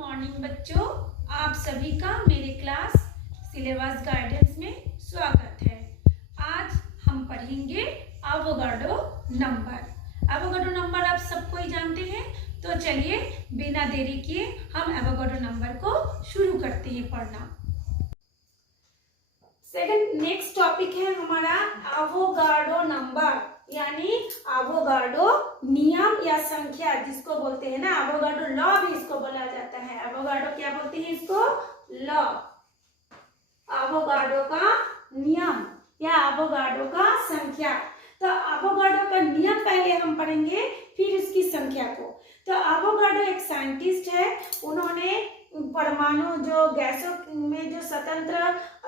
Morning बच्चों, आप सभी का मेरे क्लास सिलेबस गाइडेंस में स्वागत है। आज हम पढ़ेंगे एवोगाड्रो नंबर। एवोगाड्रो नंबर आप सबको ही जानते हैं, तो चलिए बिना देरी किए हम एवोगाड्रो नंबर को शुरू करते हैं पढ़ना। नेक्स्ट टॉपिक है हमारा एवोगाड्रो नंबर, यानी एवोगाड्रो नियम या संख्या जिसको बोलते हैं ना, एवोगाड्रो लॉ भी इसको बोला जाता है। एवोगाड्रो क्या बोलते हैं इसको? लॉ। एवोगाड्रो का नियम या एवोगाड्रो का संख्या। तो एवोगाड्रो का नियम पहले हम पढ़ेंगे, फिर उसकी संख्या को। तो एवोगाड्रो एक साइंटिस्ट है, उन्होंने परमाणु जो गैसों में जो स्वतंत्र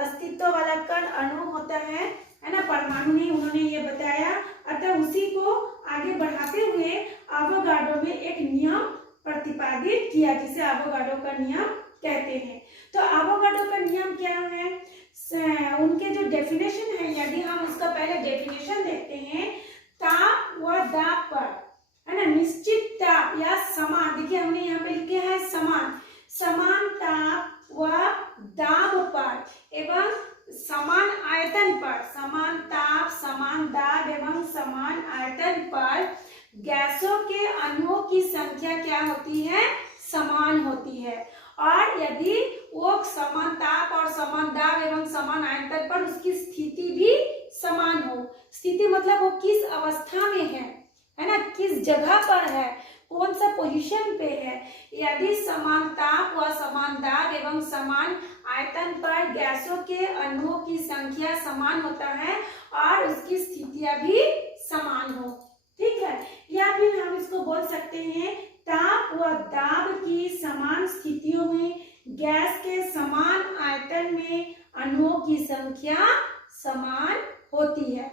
अस्तित्व वाला कण अणु होता है ना, परमाणु में उन्होंने ये बताया। अतः उसी को आगे बढ़ाते हुए एवोगाड्रो में एक नियम प्रतिपादित किया, जिसे एवोगाड्रो का नियम कहते हैं। तो एवोगाड्रो का नियम क्या है? उनके जो डेफिनेशन है, यदि हम उसका पहले डेफिनेशन देखते हैं, ताप व दाब पर, है ना, निश्चित ताप या समान, देखिए हमने यहाँ पे लिखे हैं समान ताप व दाब पर एवं समान आयतन पर, समान ताप, समान दाब एवं समान आयतन पर गैसों के अणुओं की संख्या क्या होती है? समान होती है। और यदि वो समान ताप और समान दाब एवं समान आयतन पर उसकी स्थिति भी समान हो, स्थिति मतलब वो किस अवस्था में है ना, किस जगह पर है, कौन सा पोजीशन पे है। यदि समान ताप व समान दाब एवं समान आयतन पर गैसों के अणुओं की संख्या समान होता है और उसकी स्थितियां भी समान हो, ठीक है। या फिर हम इसको बोल सकते हैं, ताप व दाब की समान स्थितियों में गैस के समान आयतन में अणुओं की संख्या समान होती है।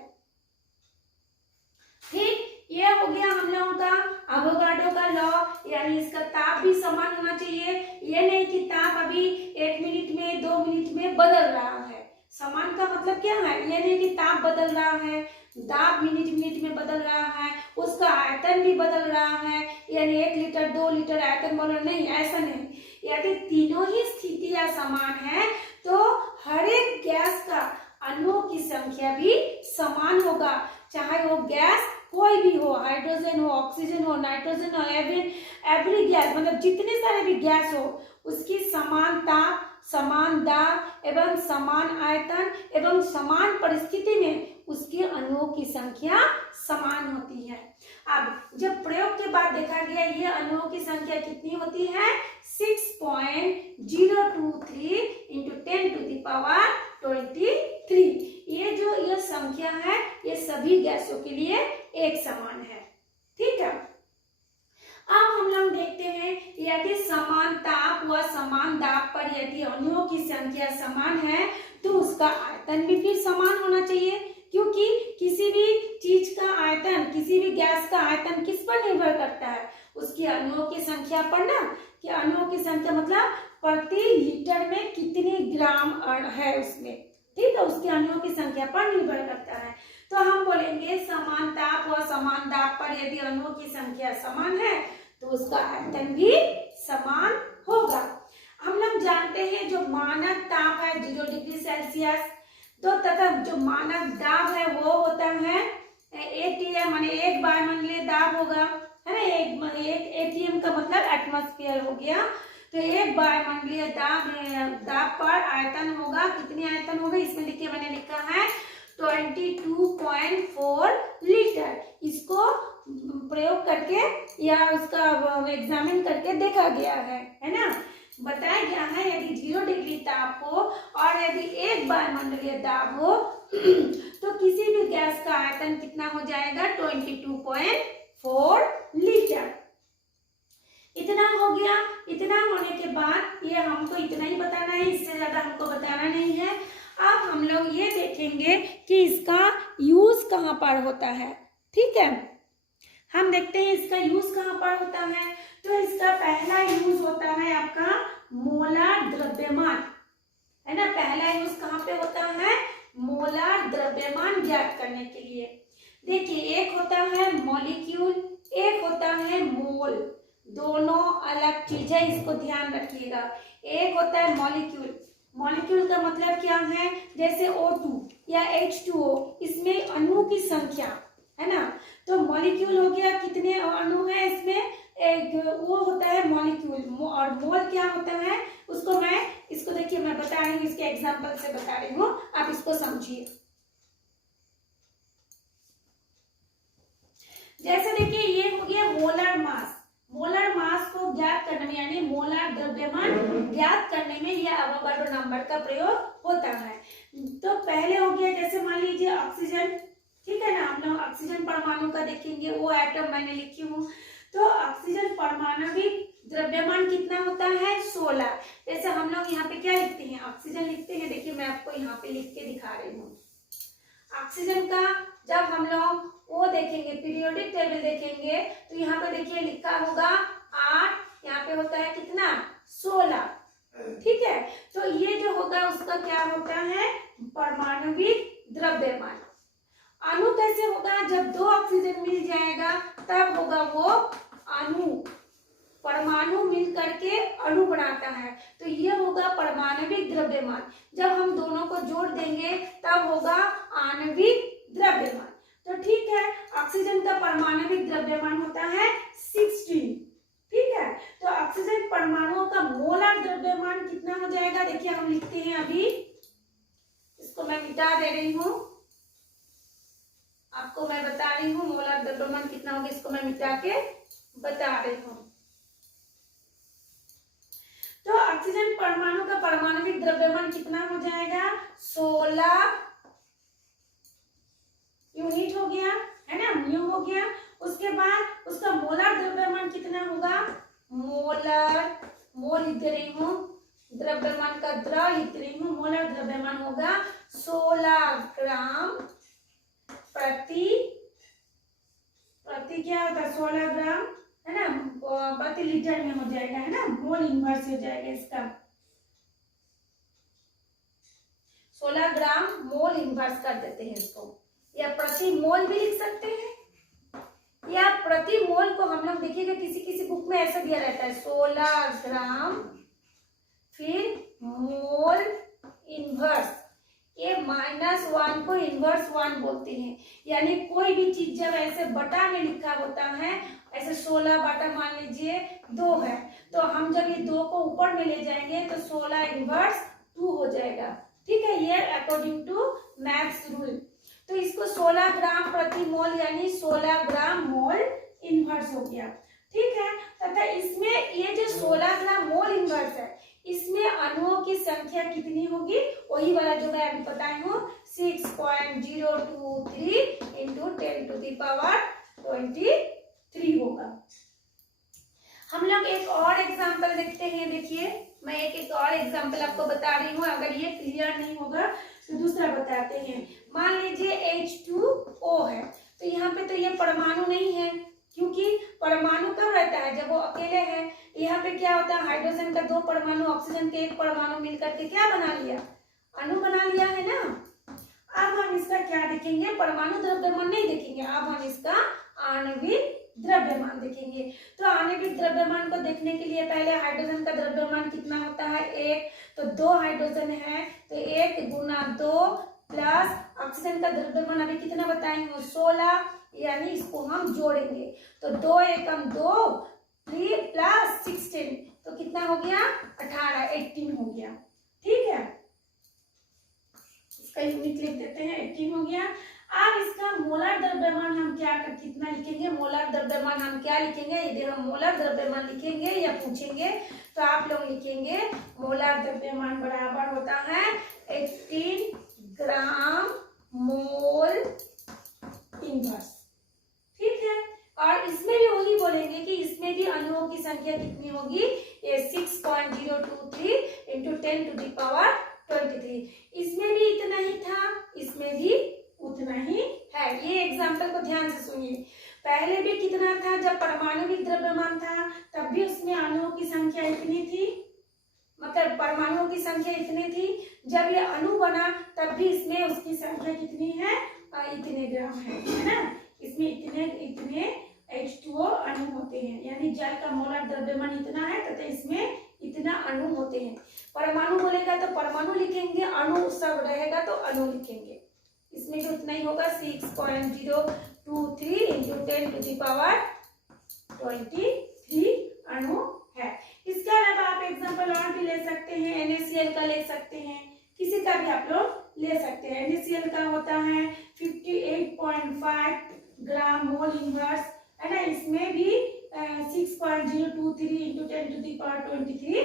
ठीक, ये हो गया हम लोगों का एवोगाड्रो का लॉ, यानी इसका ताप भी समान होना चाहिए। ये नहीं कि ताप अभी 1 मिनट में 2 मिनट में बदल रहा है। समान का मतलब क्या है? ये नहीं कि ताप बदल रहा है, दाब मिनट में बदल रहा है, उसका आयतन भी बदल रहा है, यानी 1 लीटर 2 लीटर आयतन बदल, नहीं, ऐसा नहीं। यदि तीनों ही स्थितियां समान है तो हर एक गैस का अणुओं की संख्या भी समान होगा, चाहे वो गैस कोई भी हो, हाइड्रोजन हो, ऑक्सीजन हो, नाइट्रोजन हो, एवरी गैस, मतलब जितने सारे भी गैस हो, उसकी समान ताप, समान दाब एवं समान आयतन एवं समान परिस्थिति में उसके अणुओं की संख्या समान होती है। अब जब प्रयोग के बाद देखा गया ये अणुओं की संख्या कितनी होती है? 6.023 × 10⁻23। ये संख्या है, ये सभी गैसों के लिए एक समान है, ठीक है। अब हम लोग देखते हैं, यदि समान ताप व समान दाब पर यदि अणुओं की संख्या समान है तो उसका आयतन भी फिर समान होना चाहिए, क्योंकि किसी भी चीज का आयतन, किसी भी गैस का आयतन किस पर निर्भर करता है? उसकी अणुओं की संख्या पर ना, कि अणुओं की संख्या मतलब प्रति लीटर में कितने ग्राम है उसमें, ठीक है, उसके अणुओं की संख्या पर निर्भर करता है। तो हम बोलेंगे समान ताप व समान दाब पर यदि अणुओं की संख्या समान है तो उसका आयतन भी समान होगा। हम लोग जानते हैं जो मानक ताप है 0 डिग्री सेल्सियस, तो तथा जो मानक दाब है वो होता है ATM, माने 1 वायुमंडलीय दाब होगा, है ना। एक ATM का मतलब एटमॉस्फेयर हो गया। तो 1 वायुमंडलीय दाब पर आयतन होगा, कितनी आयतन होगा इसमें देखिए मैंने लिखा है 22.4 लीटर। इसको प्रयोग करके या उसका एग्जामिन करके देखा गया है ना। बताया गया है यदि 0 डिग्री ताप हो और यदि 1 वायुमंडलीय दाब हो तो किसी भी गैस का आयतन कितना हो जाएगा? 22.4 लीटर। इतना हो गया। इतना होने के बाद ये हमको इतना ही बताना है, इससे ज्यादा हमको बताना नहीं है। अब हम लोग ये देखेंगे कि इसका यूज कहाँ पर होता है, ठीक है। हम देखते हैं इसका यूज कहाँ पर होता है। तो इसका पहला यूज होता है आपका मोलार द्रव्यमान, है ना। पहला यूज कहाँ पे होता है? मोलार द्रव्यमान ज्ञात करने के लिए। देखिए, एक होता है मॉलिक्यूल, एक होता है मोल। दोनों अलग चीज है, इसको ध्यान रखिएगा। एक होता है मॉलिक्यूल। मॉलिक्यूल का मतलब क्या है, जैसे O2 या H2O, इसमें अणु की संख्या है ना। तो मॉलिक्यूल हो गया, कितने अणु है इसमें, एक वो होता है मॉलिक्यूल। और मोल क्या होता है, उसको इसको देखिए मैं बता रही हूँ, इसके एग्जांपल से बता रही हूँ, आप इसको समझिए। जैसे देखिए ये हो गया मोलर मास। मोलर मास को ज्ञात करने में यानी मोलर द्रव्यमान ज्ञात करने में यह एवोगाड्रो नंबर का प्रयोग होता है। तो पहले हो गया, जैसे मान लीजिए ऑक्सीजन, ठीक है ना, हम लोग ऑक्सीजन परमाणु का देखेंगे, वो एटम मैंने लिखी हूँ। तो ऑक्सीजन परमाणविक द्रव्यमान कितना होता है, 16। जैसे हम लोग यहाँ पे क्या लिखते हैं, ऑक्सीजन लिखते हैं। देखिए मैं आपको यहाँ पे लिख के दिखा रही हूँ। ऑक्सीजन का जब हम लोग वो देखेंगे, पीरियोडिक टेबल देखेंगे, तो यहाँ पे देखिए लिखा होगा 8, यहाँ पे होता है कितना, 16, ठीक है। तो ये जो होगा उसका क्या होता है, परमाणविक द्रव्यमान। अणु कैसे होगा, जब 2 ऑक्सीजन मिल जाएगा तब होगा वो अणु। परमाणु मिल करके अणु बनाता है, तो ये होगा परमाणविक द्रव्यमान। जब हम दोनों को जोड़ देंगे तब होगा आणविक द्रव्यमान। तो ठीक है, ऑक्सीजन का परमाणविक द्रव्यमान होता है 16, ठीक है। तो ऑक्सीजन परमाणुओं का मोलर द्रव्यमान कितना हो जाएगा, देखिए हम लिखते हैं, अभी इसको मैं मिटा दे रही हूँ, आपको मैं बता रही हूँ मोलर द्रव्यमान कितना होगा, इसको मैं मिटा के बता रही हूँ। तो ऑक्सीजन परमाणु का परमाणविक द्रव्यमान कितना हो जाएगा, 16 यूनिट हो गया, है ना, म्यू हो गया। उसके बाद उसका मोलर द्रव्यमान कितना होगा, मोलर, मोल लिख दे रही हूँ, द्रव्यमान का द्र लिख रही हूँ, मोलर द्रव्यमान होगा 16 ग्राम प्रति क्या होता है, 16 ग्राम, है ना, प्रति लीटर में हो जाएगा, है ना, मोल इनवर्स हो जाएगा इसका, 16 ग्राम मोल इनवर्स कर देते हैं इसको, या प्रति मोल भी लिख सकते हैं, या प्रति मोल को हम लोग देखिएगा किसी किसी बुक में ऐसा दिया रहता है 16 ग्राम फिर मोल इनवर्स, ये -1 को इनवर्स 1 बोलते हैं। यानी कोई भी चीज जब ऐसे बटा में लिखा होता है, ऐसे 16 बटा मान लीजिए 2 है, तो हम जब ये 2 को ऊपर में ले जाएंगे तो 16 इनवर्स 2 हो जाएगा, ठीक है, ये अकॉर्डिंग टू मैथ्स रूल। तो इसको 16 ग्राम प्रति मोल यानी 16 ग्राम मोल इनवर्स हो गया, ठीक है। तथा इसमें ये जो 16 ग्राम मोल इनवर्स है, इसमें अणुओं की संख्या कितनी होगी, वही वाला जो मैं अभी बताई हूँ 6.023 इंटू 10⁻23 होगा। हम लोग एक और एग्जाम्पल देखते हैं। देखिए मैं एक और एग्जाम्पल आपको बता रही हूँ, अगर ये क्लियर नहीं होगा तो दूसरा बताते हैं। मान लीजिए H2O है, तो यहाँ पे तो ये परमाणु नहीं है, क्योंकि परमाणु कब रहता है, जब वो अकेले है। यहाँ पे क्या होता है, हाइड्रोजन का 2 परमाणु ऑक्सीजन के 1 परमाणु मिलकर के क्या बना लिया, अणु बना लिया है ना। अब हम इसका क्या देखेंगे, परमाणु द्रव्यमान नहीं देखेंगे, अब हम इसका आणविक द्रव्यमान देखेंगे। तो आणविक द्रव्यमान को देखने के लिए पहले हाइड्रोजन का द्रव्यमान कितना होता है, 1, तो 2 हाइड्रोजन है तो 1 गुना 2 प्लस ऑक्सीजन का द्रव्यमान अभी कितना बताए हूँ 16, यानी इसको हम जोड़ेंगे तो 2 एकम 2 प्लस 16, तो कितना हो गया 18 हो गया, ठीक है। इसका यूनिट लिख देते हैं, 18 हो गया। अब इसका मोलर द्रव्यमान हम क्या कितना लिखेंगे, मोलर द्रव्यमान हम क्या लिखेंगे, यदि हम मोलर द्रव्यमान लिखेंगे या पूछेंगे तो आप लोग लिखेंगे मोलर द्रव्यमान बराबर होता है 18 ग्राम मोल इनवर्स, ठीक है। और इसमें भी वही बोलेंगे कि इसमें भी अणुओं की संख्या कितनी होगी, ये 6.023 इंटू 10⁻23, इसमें भी इतना ही था, इसमें भी उतना ही है। ये एग्जाम्पल को ध्यान से सुनिए, पहले भी कितना था, जब परमाणुविक द्रव्यमान था तब भी उसमें अणुओं की संख्या इतनी थी, मतलब परमाणुओं की संख्या इतनी थी। जब ये अणु बना तब भी इसमें उसकी संख्या कितनी है, इतने ग्राम है ना, इसमें इतने H2O अणु होते हैं, यानी जल का मोलर द्रव्यमान इतना है तथा इसमें इतना अणु होते हैं। परमाणु बोलेगा तो परमाणु लिखेंगे, अणु सब रहेगा तो अणु लिखेंगे। इसमें भी उतना ही होगा 6.023 इंटू 10⁻23 अणु है। इसके अलावा आप एग्जाम्पल और भी ले सकते हैं, NaCl का ले सकते हैं, किसी का भी आप लोग ले सकते हैं। NaCl का होता है 58.5 ग्राम मोल इनवर्स, है ना। इसमें भी 6.023 इंटू 10⁻23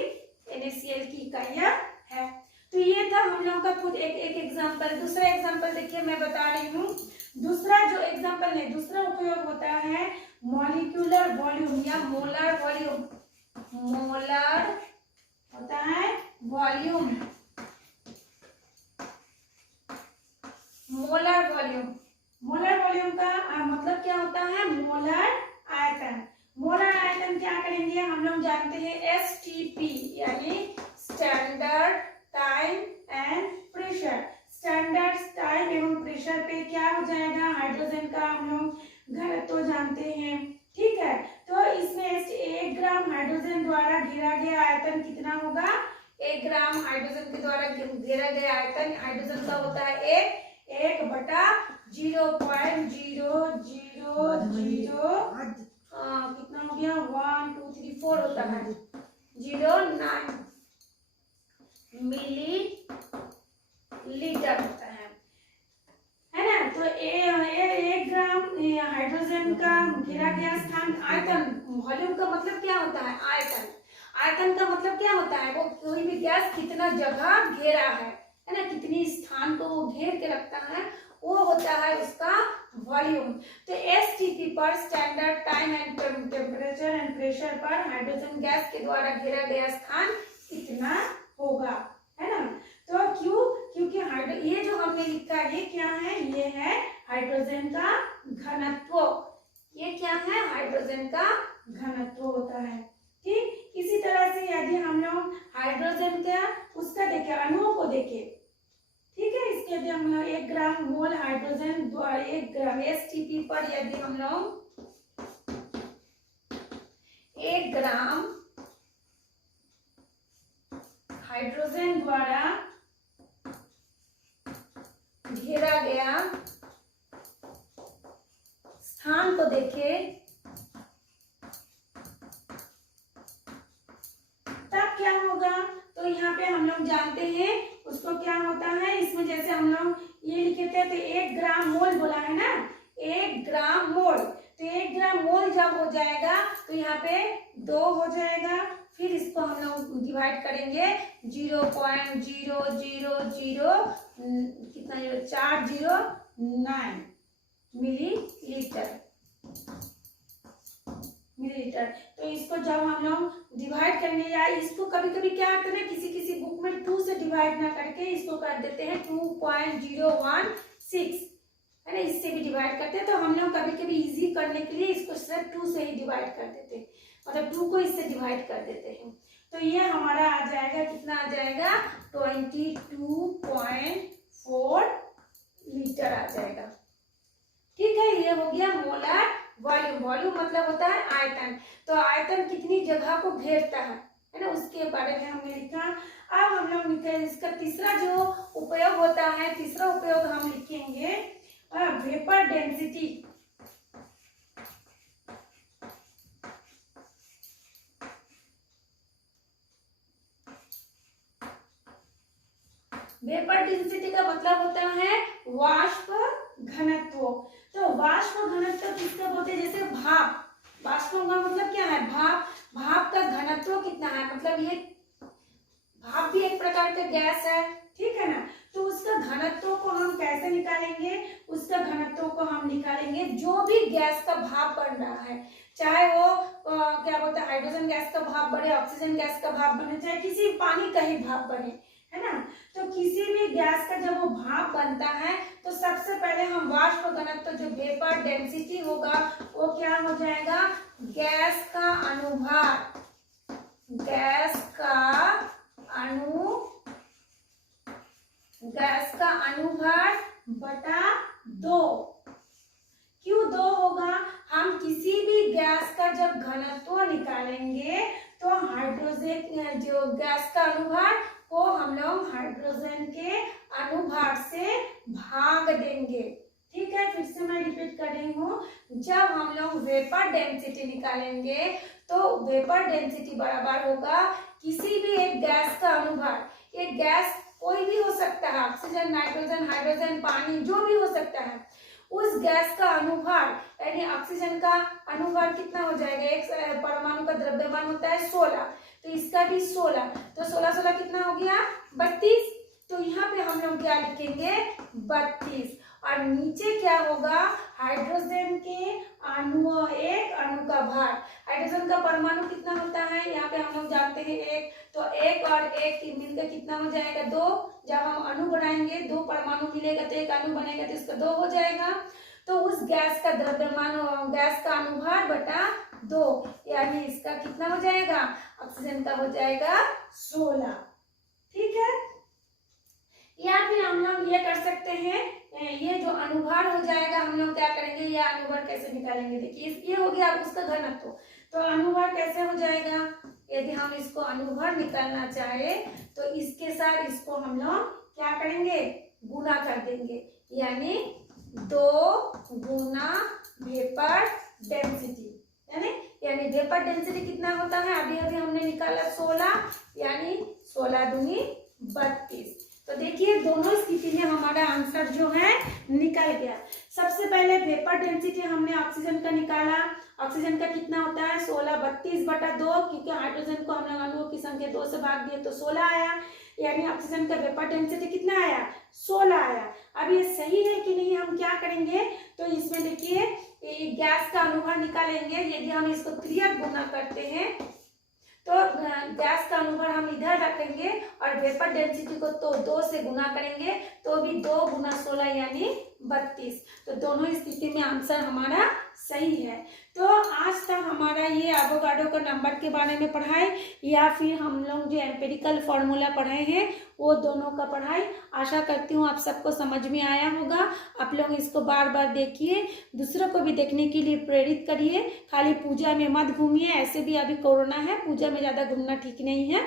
NaCl की इकाइयां है। तो ये था हम लोगों का खुद एक एग्जाम्पल। दूसरा एग्जाम्पल देखिए मैं बता रही हूँ। दूसरा जो एग्जाम्पल है, दूसरा उपयोग होता है मॉलिक्यूलर वॉल्यूम या मोलर वॉल्यूम। मोलर होता है volume, molar volume. Molar volume का मतलब क्या होता है? मोलर आयतन। मोलर आयतन क्या करेंगे हम लोग जानते हैं, STP यानी standard time and pressure. Standard time एवं प्रेशर पे क्या हो जाएगा, हाइड्रोजन का हम लोग घनत्व जानते हैं, ठीक है। तो इसमें 1 ग्राम हाइड्रोजन द्वारा घेरा गया आयतन कितना होगा? 1 ग्राम हाइड्रोजन के द्वारा घेरा गया आयतन हाइड्रोजन का होता है 1/0.0000 कितना हो गया, 1 2 3 4 होता है 09 मिली लीटर होता है ना। तो 1 ग्राम हाइड्रोजन का घेरा गया स्थान आयतन। वॉल्यूम का मतलब क्या होता है? आयतन। आयतन का मतलब क्या होता है? वो कोई भी गैस कितना जगह घेरा है ना, कितनी स्थान को वो घेर के रखता है, वो होता है उसका वॉल्यूम। तो STP पर standard time and temperature and pressure पर हाइड्रोजन गैस के द्वारा घेरा गया स्थान कितना होगा, है ना। तो क्योंकि ये जो हमने लिखा ये क्या है? ये है हाइड्रोजन का घनत्व। ये क्या है? हाइड्रोजन का घनत्व होता है, ठीक। इसी तरह से यदि हम लोग हाइड्रोजन का उसका देखें, अणुओं को देखें, ठीक है। इसके यदि हम लोग 1 ग्राम मोल हाइड्रोजन द्वारा 1 ग्राम STP पर यदि हम लोग 1 ग्राम हाइड्रोजन द्वारा घेरा गया स्थान को देखें, तब क्या होगा? तो यहाँ पे हम लोग जानते हैं उसको क्या होता है। इसमें जैसे हम लोग ये लिखे थे तो 1 ग्राम मोल बोला है ना, 1 ग्राम मोल। तो 1 ग्राम मोल जब हो जाएगा तो यहाँ पे 2 हो जाएगा। फिर इसको हम लोग डिवाइड करेंगे 0.000 कितना 409 मिलीलीटर। तो इसको जब हम लोग डिवाइड करेंगे, या इसको कभी कभी क्या करते हैं, किसी बुक में 2 से डिवाइड ना करके इसको कर देते हैं 2.016, है ना, इससे भी डिवाइड करते हैं। तो हम लोग कभी कभी इजी करने के लिए इसको सिर्फ 2 से ही डिवाइड कर देते हैं, मतलब 2 को इससे डिवाइड कर देते हैं। तो ये हमारा आ जाएगा, कितना आ जाएगा, 22.4 लीटर आ जाएगा, ठीक है। ये हो गया मोलर वॉल्यूम। वॉल्यूम मतलब होता है आयतन। तो आयतन कितनी जगह को घेरता है ना, उसके बारे में हमने लिखा। अब हम लोग लिखे इसका तीसरा जो उपयोग होता है, तीसरा उपयोग हम लिखेंगे वेपर डेंसिटी। वेपर डेंसिटी का मतलब होता है वाष्प घनत्व। तो वाष्प घनत्व किसका बोलते हैं? जैसे भाप, वाष्प का मतलब क्या है? भाप। भाप का घनत्व कितना है, मतलब ये भाप भी एक प्रकार का गैस है, ठीक है ना। तो उसका घनत्व को हम कैसे निकालेंगे? उसका घनत्व को हम निकालेंगे जो भी गैस का भाप बन रहा है, चाहे वो क्या बोलते हैं हाइड्रोजन गैस का भाप बने, ऑक्सीजन गैस का भाप बने, चाहे किसी पानी का ही भाप बने, है ना। तो किसी भी गैस का जब वो भाप बनता है तो सबसे पहले हम वाष्प घनत्व जो वेपर डेंसिटी होगा वो क्या हो जाएगा? गैस का अनुभार, गैस का अनुभार बटा 2। क्यों 2 होगा? हम किसी भी जो गैस का अनुभार को हम लोग हाइड्रोजन के अनुभार से भाग देंगे। ठीक है, फिर से मैं रिपीट कर रही हूँ, जब हम लोग वेपर डेंसिटी निकालेंगे तो वेपर डेंसिटी बराबर होगा किसी भी एक गैस का अनुभार। एक गैस कोई भी हो सकता है, ऑक्सीजन, नाइट्रोजन, हाइड्रोजन, पानी, जो भी हो सकता है, उस गैस का अनुभार यानी ऑक्सीजन का अनुभार कितना हो जाएगा, एक परमाणु का द्रव्यमान होता है 16, तो इसका भी 16, तो 16 कितना हो गया 32। तो यहाँ पे हम लोग क्या लिखेंगे 32, और नीचे क्या होगा हाइड्रोजन के एक अणु का भार। हाइड्रोजन का परमाणु कितना होता है, यहाँ पे हम लोग जानते हैं एक, तो एक और एक मिलकर कितना हो जाएगा 2। जब हम अणु बनाएंगे 2 परमाणु मिलेगा तो एक अणु बनेगा तो इसका 2 हो जाएगा। तो उस गैस का द्रव्यमान, गैस का अनुभार बटा 2, यानी इसका कितना हो जाएगा, ऑक्सीजन का हो जाएगा 16। ठीक है, या फिर हम लोग ये कर सकते हैं, ये जो अनुभार हो जाएगा हम लोग क्या करेंगे, ये अनुभार कैसे निकालेंगे, देखिए ये हो गया उसका घनत्व, तो अनुभार कैसे हो जाएगा, यदि हम इसको अनुभार निकालना चाहे तो इसके साथ इसको हम लोग क्या करेंगे गुना कर देंगे, यानी 2 गुना वेपर डेंसिटी, यानी वेपर डेंसिटी कितना होता है, अभी अभी हमने निकाला 16, यानी 16 दूनी 32। तो देखिए दोनों स्थिति में हमारा आंसर जो है निकल गया। सबसे पहले वेपर डेंसिटी हमने ऑक्सीजन का निकाला, ऑक्सीजन का कितना होता है 16, 32 बटा 2, क्योंकि हाइड्रोजन को हमने अणुओं की संख्या 2 से भाग दिए तो 16 आया, यानी ऑक्सीजन का वेपर डेंसिटी कितना आया 16 आया। अब ये सही है कि नहीं, हम क्या करेंगे, तो इसमें देखिए गैस का अनुभार निकालेंगे, यदि हम इसको त्रियक गुना करते हैं तो गैस का अनुभार हम इधर रखेंगे और वेपर डेंसिटी को तो 2 से गुना करेंगे तो भी 2 गुना 16 यानी 32। तो दोनों स्थिति में आंसर हमारा सही है। तो आज तक हमारा ये एवोगाड्रो का नंबर के बारे में पढ़ाई या फिर हम लोग जो एम्पिरिकल फॉर्मूला पढ़े हैं वो दोनों का पढ़ाई, आशा करती हूँ आप सबको समझ में आया होगा। आप लोग इसको बार बार देखिए, दूसरों को भी देखने के लिए प्रेरित करिए, खाली पूजा में मत घूमिए, ऐसे भी अभी कोरोना है, पूजा में ज़्यादा घूमना ठीक नहीं है,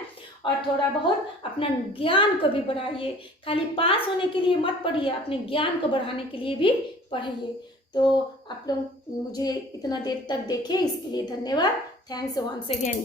और थोड़ा बहुत अपना ज्ञान को भी बढ़ाइए, खाली पास होने के लिए मत पढ़िए, अपने ज्ञान को बढ़ाने के लिए भी पढ़िए। तो आप लोग मुझे इतना देर तक देखे इसके लिए धन्यवाद। Thanks once again.